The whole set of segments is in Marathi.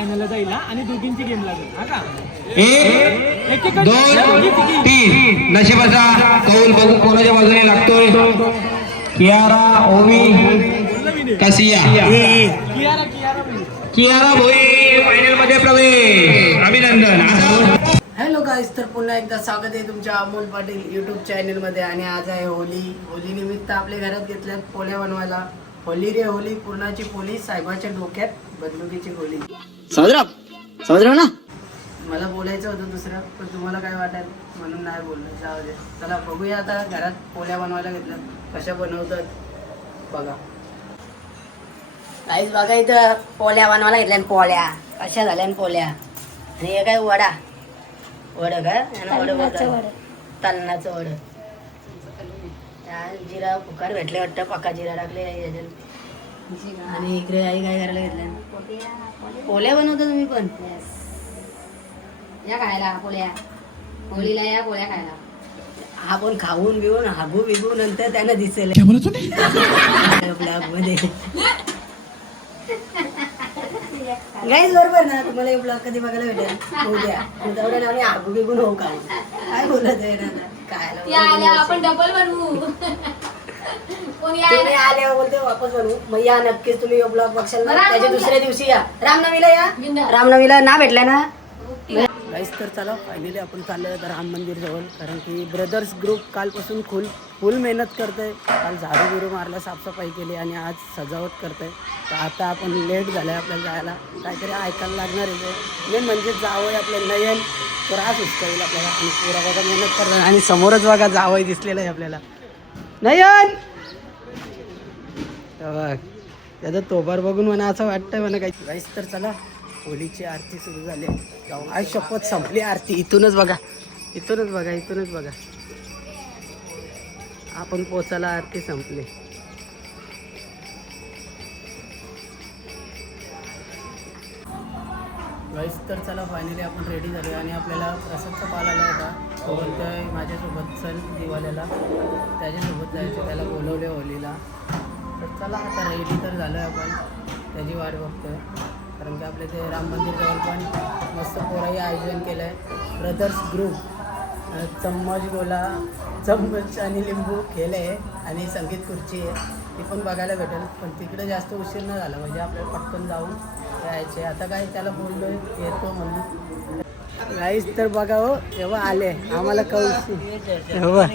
फायनलला जाईल हा. आणि दोघींची गेम लागेल हा का. 1 2 3 नशिबाचा कौल बघू कोणाच्या बाजूने लागतोय. कियारा ओवी कसिया कियारा भोई फायनल मध्ये प्रवेश. अभिनंदन. हॅलो गाईस, तर पुन्हा एकदा स्वागत आहे तुमच्या अमोल पाटील यूट्यूब चॅनलमध्ये. आणि आज आहे होली निमित्त आपल्या घरात घेतल्यात पोळ्या बनवायला. होली रे होली, पूर्णाची पोळी, साहेबाच्या डोक्यात बदलुकीची गोली. समजराव ना. मला बोलायचं होतं दुसरं, पण तुम्हाला काय वाटेल म्हणून नाही बोललं. जाऊ दे, चला बघूया आता घरात पोळ्या बनवायला घेतल्यात कशा बनवतात बघा. काहीच बघा इथं पोळ्या बनवायला घेतल्या. पोळ्या कशा झाल्या पोळ्या. आणि हे काय वडा काय तन्नाचं वड. जिरा फुकार भेटले वाटतं, पक्का जिरा टाकले. आणि इकडे आई काय करायला घेतल्या. पोळ्या बनवता तुम्ही पण. या खायला पोळ्या, होळीला या पोळ्या खायला. आपण खाऊन बिऊन हागू बिगू नंतर त्यांना दिसेल ब्लॉग मध्ये. गाईज बरोबर ना, तुम्हाला ब्लॉग कधी बघायला भेटेल उद्या. तेवढ्या आम्ही हागू बिगून होऊ काय काय बोलत आहे ना काय. आपण डबल बनवू. तुम्ही आल्यावर बोलते वापस बनवू. मग या नक्कीच तुम्ही ब्लॉग बघशाल ना. त्याच्या दुसऱ्या दिवशी या रामनवमीला. या रामनवमीला ना भेटला ना गाईस. तर चला फायनली आपण चाललोय राम मंदिर जवळ, कारण की ब्रदर्स ग्रुप कालपासून फुल मेहनत करतोय. काल झाडू बिरू मारला, साफसफाई केली आणि आज सजावट करतोय. तर आता आपण लेट झालं आहे आपल्याला जायला. काहीतरी ऐकायला लागणार आहे. मेन म्हणजे जावं आपलं नयन त्रास उचकाईल आपल्याला. आणि पुरा बघा मेहनत करतात. आणि समोरच बघा जावं दिसलेलं आहे आपल्याला. नयन बघ, त्याचा तोबार बघून मला असं वाटतंय मला काही. गाईस तर चला, होलीची आरती सुरू झाली. आज शपथ संपली आरती. इथूनच बघा. आपण पोचायला आरती संपली. गाईस तर चला फायनली आपण रेडी झालो. आणि आपल्याला प्रसादचा कॉल आला होता. तो बोलतोय माझ्यासोबत चल दिवाल्याला, त्याच्यासोबत जायचं, त्याला बोलवले होलीला. तर चला आता रेडी तर झालो आहे आपण, त्याची वाट बघतोय. कारण की आपल्या ते राम मंदिरजवळ पण मस्त पोराही आयोजन केलं आहे. ब्रदर्स ग्रुप चम्मच आणि लिंबू खेळ आहे. आणि संगीत खुर्ची आहे, ती पण बघायला भेटेल. पण तिकडे जास्त उशीर न झाला म्हणजे आपल्याला पटकन जाऊन यायचे. आता काय त्याला बोललो येतो म्हणून. गाईस तर बघा हो, तेव्हा आले आम्हाला कौशी. तेव्हा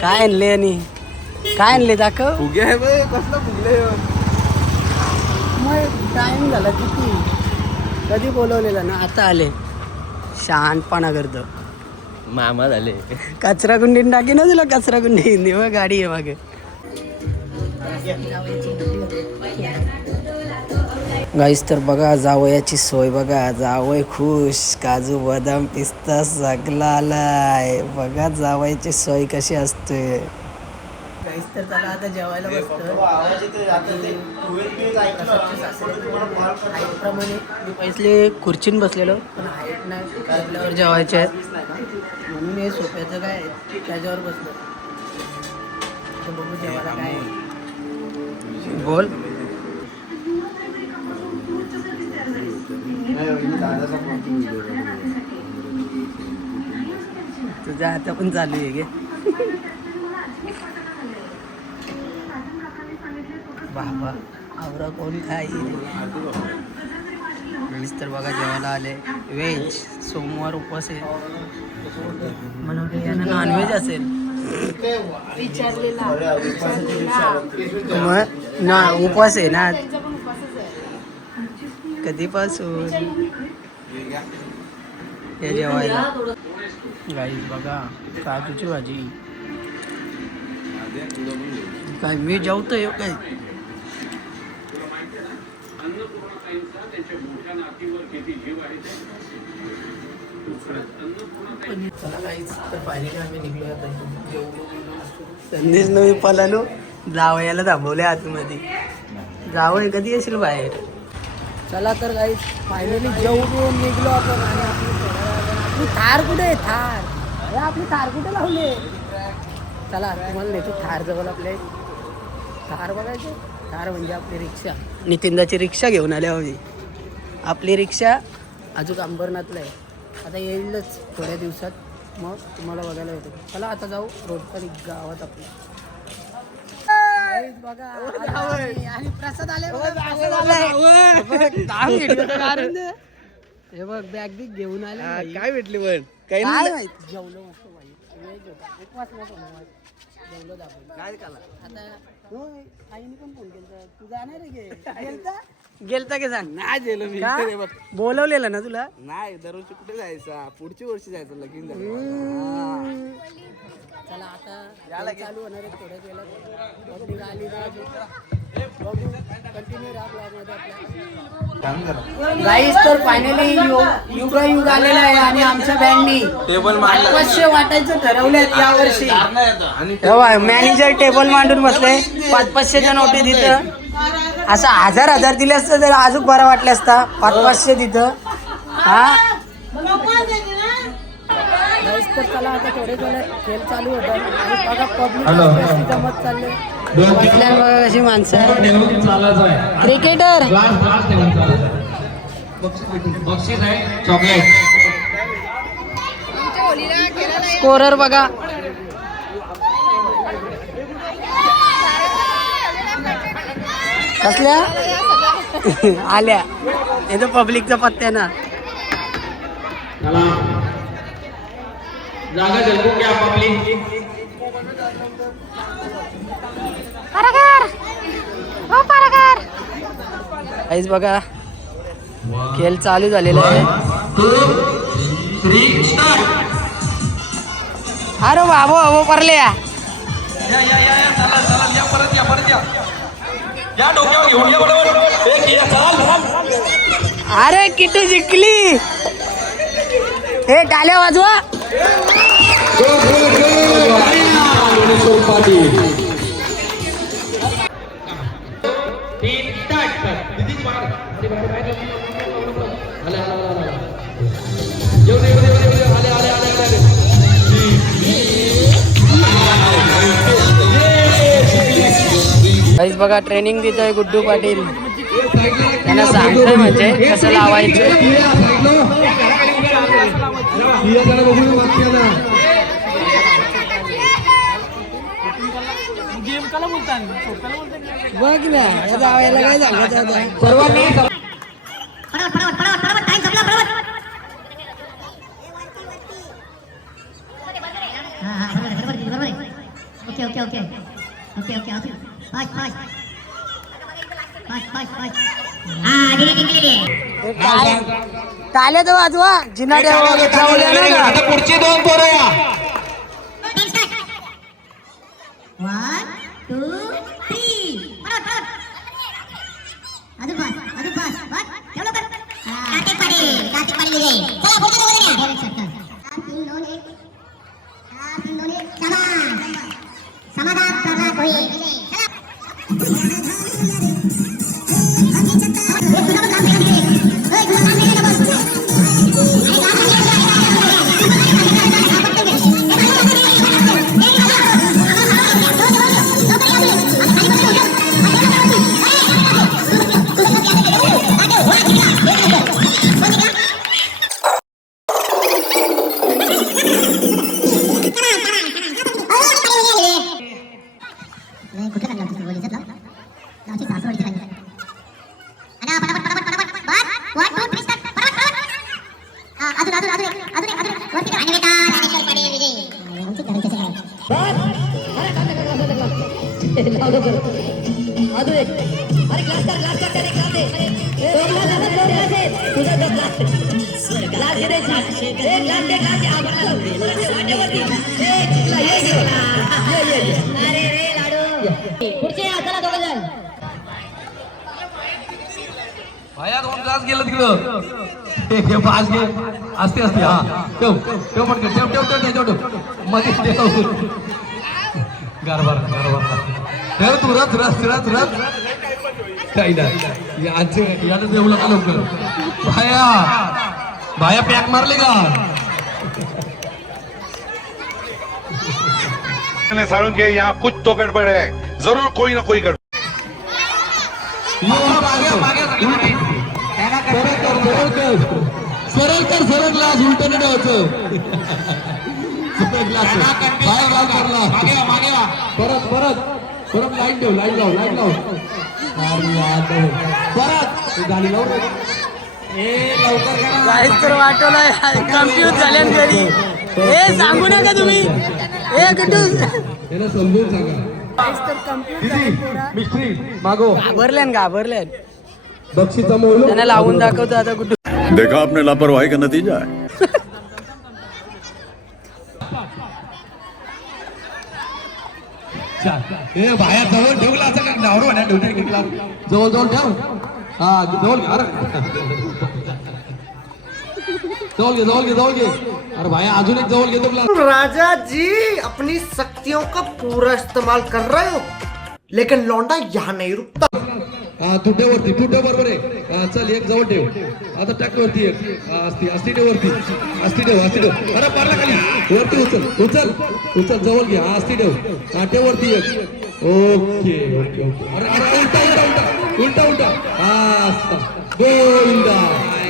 काय आणले आणि काय आणले दाखव. फुगे कसलं फुगले. मग टाईम झाला किती, कधी बोलवलेलं ना, आता आले. शहाणपणा करतो. मामा झाले. कचरा कुंडीन टाकी ना तुला. कचरा कुंडी हिंदी मग गाडी आहे मागे. गाईस तर बघा जावयाची सोय बघा. जावय खुश, काजू बदाम पिस्ता सगळा आलाय. बघा जावयाची सोय कशी असते. गाईस तर त्याला आता जेवायला बसतं. हाईटप्रमाणे मी पहिले खुर्चीन बसलेलो, पण हाईट नाही आपल्यावर जेवायचे आहेत म्हणून हे सोफ्याचं काय त्याच्यावर बसलो. तर बघू जेवायला काय बोल. तुझ्या आता पण चालू आहे गे. बाबा आवरा कोण खाईल. तर बघा जेवायला आले. व्हेज, सोमवार उपवास आहे म्हणून यांना नॉनव्हेज असेल. ना उपवास आहे ना कधीपासून हे जेवायला. गाईस बघा काजूची भाजी. काय मी जेवतोय काय. संदेश नवी पळालो. जावयाला थांबवले आतमध्ये. जावय कधी येशील बाहेर. चला तर गाईस फायनली जेवून निघलो आपण. आणि आपली थार कुठे आहे. थार आपली थार कुठे लावले. चला तुम्हाला नेतो थार जवळ. आपले थार बघायचं. थार म्हणजे आपली रिक्षा. नितीनदाची रिक्षा घेऊन आल्या आम्ही. आपली रिक्षा अजून अंबरनाथला आहे. आता येईलच थोड्या दिवसात, मग तुम्हाला बघायला येतो. चला आता जाऊ रोडच्या गावात आपल्या. बघा आणि प्रसाद आले हे बघ बॅग बिग घेऊन आले. काय भेटली पण काय माहिती जेवलो मस्त उपवास जेवलो दाखवलं काय काला आता. होय आईने पण फोन केलता, तू जाणार आहे गेलता की सांग. नाही गेलो मी का? इथे बघ. बोलवलेलं ना तुला? नाही दरवर्षी कुठे जायचं, पुढच्या वर्षी जायचं लगीन झालं. चला आता चालू होणार आहे थोड्याच वेळात. पब्लिक आली ना बघू, कंटिन्यू राहा ब्लॉगमध्ये आपल्या. गाईस तर फायनली युग आलेला आहे आणि आमच्या बँडनी टेबल 500 वाटायचं ठरवलं यावर्षी. मॅनेजर टेबल मांडून बसले, 500च्या नोटी तिथं. असं 1000 दिले असतं तर अजून बरं वाटलं असता. 500 तिथं. हा तर चला आता थोडे थोडे खेळ चालू होतात आणि बघा पब्लिक जमत चालले. बसल्यावर अशी माणसं क्रिकेटर बक्षीस आहे चॉकलेट. स्कोरर बघा. कसल्या आल्या हे तर पब्लिकचा पत्त्या ना. जागा जलकून घ्या आपली. काहीच बघा खेळ चालू झालेला आहे. 2, 3 स्टार्ट. अरे बाबो अबो परले या परत या डोक्यावर घेऊन या बरोबर. एक या चाल. अरे किती जिंकली. हे टाल्या वाजवा. काहीच बघा ट्रेनिंग देतोय गुड्डू पाटील. त्यांना सांगतोय म्हणजे कसं लावायचं. गेम कला बोलतात बघ ना जावायला काय सांगायचं आता. सर्वांनी टाल्या तर वाजवा. जिना पुढची 2 पोरं या. 1, 2, 3. अजून पाच. ठेवलं कर. कार्तिक पाटील विजय. चला पुढच्या दोघं या. 3, 2, 1. समाधान करला कोई. भाया 2 ग्लास गेलं तिकडं. हे 5 घे. असते हा. ठेव पटकन. ठेव मध्ये ठेव. गारबार ठेव. तुरत काही नाही. याला देऊ नका लवकर. भाया पॅक मारले का. सारुण के यहाँ कुछ तो गड़बड़ है, जरूर कोई ना कोई गड़बड़. मागे सरळ कर सरळ ग्लास उलट नाही ठेवायचं ग्लास बाहेर लाव करला मागे वा परत परत परत लाईन ठेव लाईन लाव परत गाडी लाव लवकर करा गाईस तर वाटवलाय कम्प्युट झाल्या घरी हे सांगू नका तुम्ही हे कुठून त्याला समजून सांगा गाईस तर कम्प्युट मिस्त्री मागो घाबरल्यान बक्षीचा मोल त्यांना लावून दाखवतो आता कुठून देखा आपने लापरवाही का नतीजा है बाहेर जवळ ठेवला असं का नावर म्हणा ठेवता जवळ जवळ ठेव हा जवळ घे जवळ घे अरे भाई अजून एक जवळ घेतो ग्लास राजा जी अपनी शक्तियों का पूरा इस्तेमाल कर रहे हो लेकिन लौंडा यहाँ नहीं रुकता हा तू ठेव बरोबर आहे चल एक जवळ ठेव आता टाक वरती एक अस्ती ठेव वरती अस्ती ठेव अरे पारला खाली वरती उचल जवळ घे हा अस्ती ठेव ठेव वरती एक ओके अरे उलटा हा गोविंदा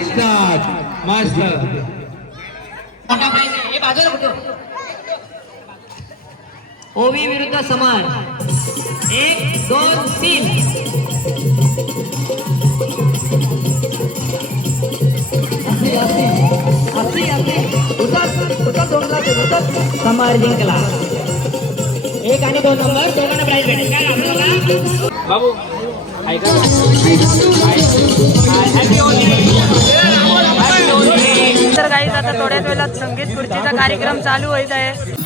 स्टार्ट मास्टर ओवी विरुद्ध समान 1 2 3 समार जिंकला 1 आणि 2 नंबर दोघांना प्राइज भेटेल काय आपल्याला बाबू ऐका तर गाईस आता थोड्याच वेळात संगीत खुर्चीचा कार्यक्रम चालू होत आहे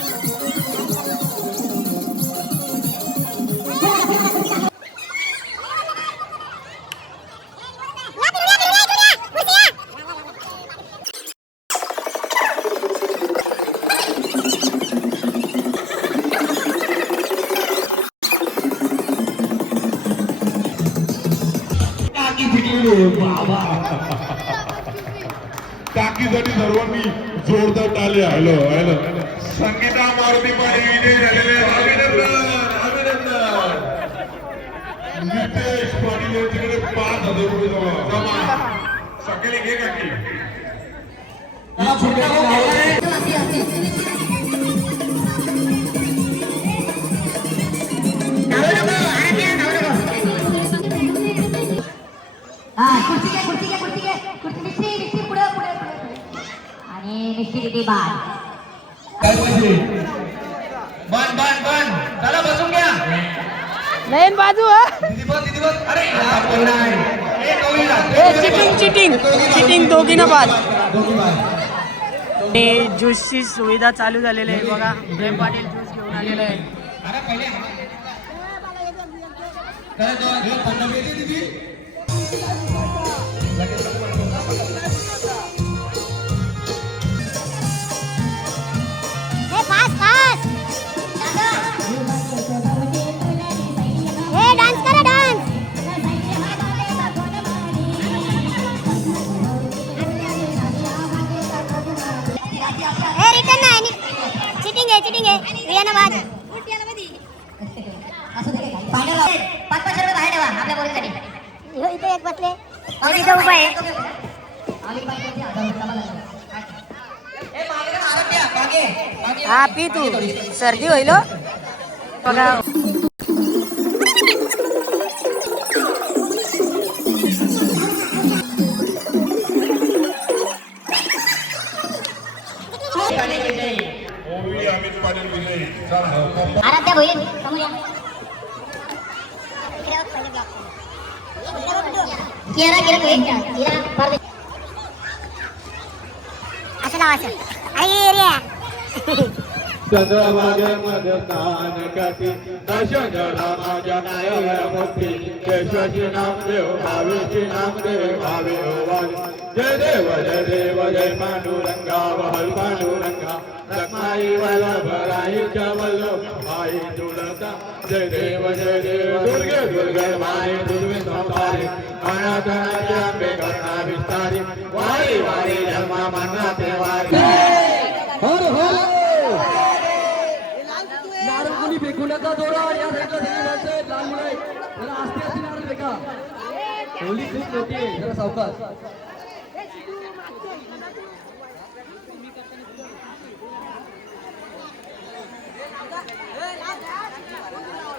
टाकीसाठी सर्वांनी जोरदार टाळ्या हॅलो संगीता मारुती पाटील विजयी झालेले अभिनंदन नितेश पाटील यांच्याकडे 5,000 रुपये जमा सगळे घे काकी आणि मिस्त्री बाय बन चला बसून घ्या नयन बाजू चिटिंग दोघींना बाद ज्यूसची सुविधा चालू झालेली आहे बघा प्रेम पाटील ज्यूस घेऊन आलेला आहे डान्स करा डान्स रिटर्न नाही चिटिंग आहे रियाना बाद पाच रुपये बाहेर ठेवा आपल्या बोलीसाठी इथे एक बसले इथे उभा आहे हा पी तू सर्दी होईल बघा अमित पाटील विजयी आराध्या बहीण समोर किरा असं लावायचं आई रे चंद्रभागे मदतान कटी दशजला माझ्या नायमुक्ती केशवाची नामदेव भावेची नामदेव भावे ओवाले जय देव जय पांडुरंगा वहल पांडुरंगा रखमाई वल्लभराईच्या वल्लभ आई तुळसा जय देव दुर्गे माई दुर्गे संभारी अनाथनाची अंबे करुणा विस्तारी वारी वारी धर्मा मानना ते वारी नारळ फेकू नका जोरा या साईडला सगळी माणसं आहेत लहान मुलं आहेत जरा आस्ते नारळ फेका होली खूप मोठी आहे जरा सावकाश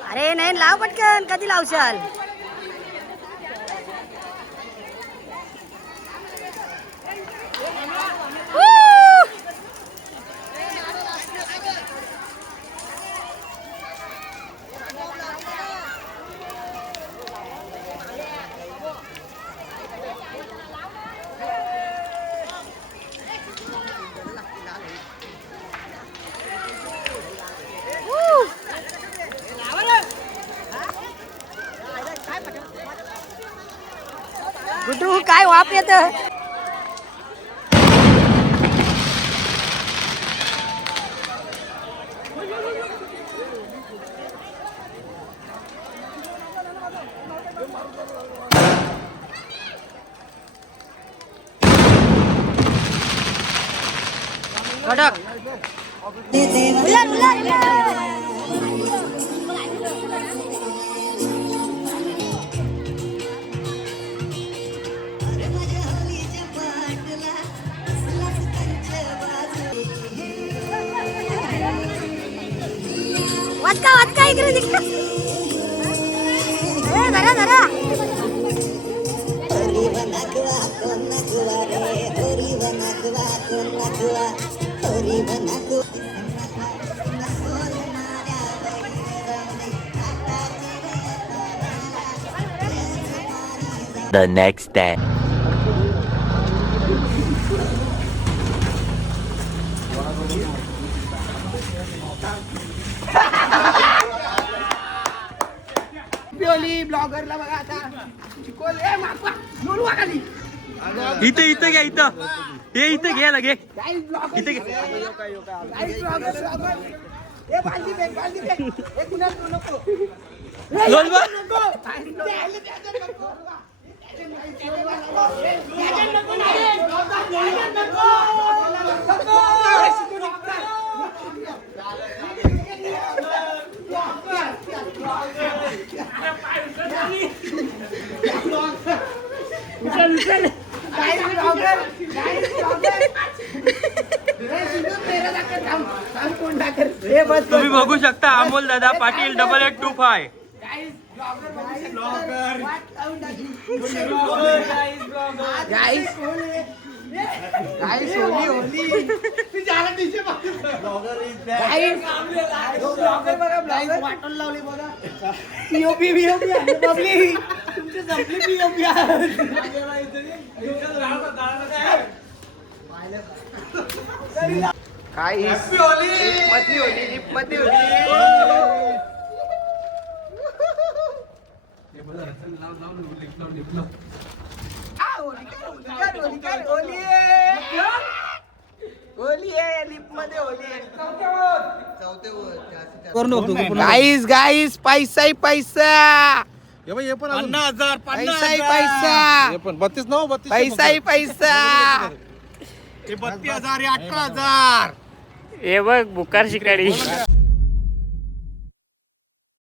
अरे नाही लाव पटकन, कधी लावशाल? गुड्डू काय वाप येत? कडक उलट उलट वाचका इकडे तिकडे धरा धरा The next day. ब्लॉगरला बघा आता चिकोले मागवा लोलवा खाली इथं इथं घ्या इथं हे इथं घ्या लगे इथं घे ए बाल्दी फेक ए कुणाल तू नको लोलवा तुम्ही बघू शकता अमोल दादा पाटील 8825 गाईस पैसा ही पैसा हजार पैसा ही पैसा 32 9 32 पैसा ही पैसा 32,000 18,000 हे बघ बुकार शिकारी